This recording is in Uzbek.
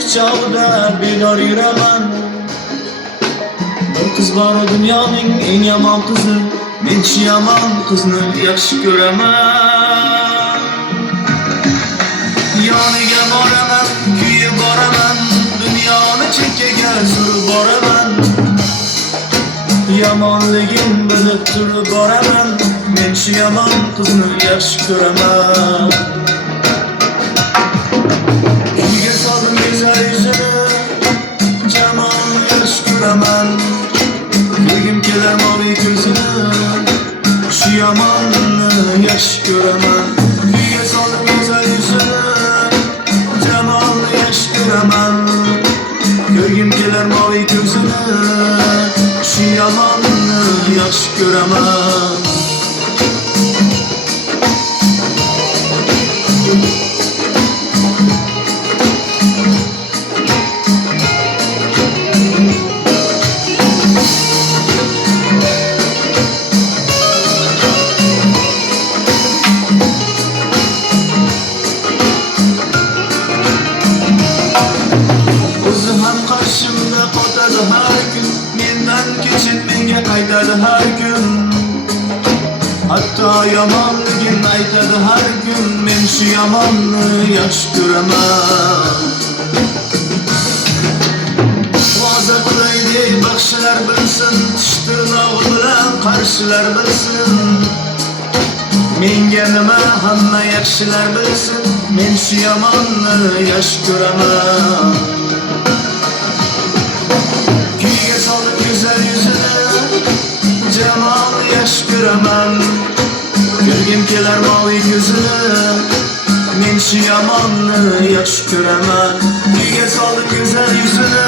quchog'ida bedor yuraman. Bir qiz bor dunyoning eng yomon qizi, men shu yomon qizni yaxshi ko'raman. Yoniga boraman, kuyib boraman, dunyoni chekkaga surib boraman. Yomonligim bilib turib boraman, men shu yomon qizni yaxshi ko'raman. Uyga soldim go'zal yuzini, jamolni yaxshi ko'raman. Ko'rgim kelar moviy ko'zini, shu yomonni yaxshi ko'raman. Uyga soldim go'zal yuzini, jamolni yaxshi ko'raman. Ko'rgim kelar moviy ko'zini, shu yomonni yaxshi ko'raman. O'zi ham qarshimda qotadi har kun, mendan kechib menga qaytadi har kun. Hatto yomonligim aytadi har kun, men shu yomonni yaxshi ko'raman. Oza quraydi baxshilar bilsin, tish tirnog'i bilan qarshilar bilsin. Menga nima hamma yaxshilar bilsin, men shu yomonni yaxshi ko'raman. Kuyga solib go'zal yuzini, jamolni yaxshi ko'raman. Ko'rgim kelar moviy ko'zini, men shu yomonni yaxshi ko'raman. Kuyga solib go'zal yuzini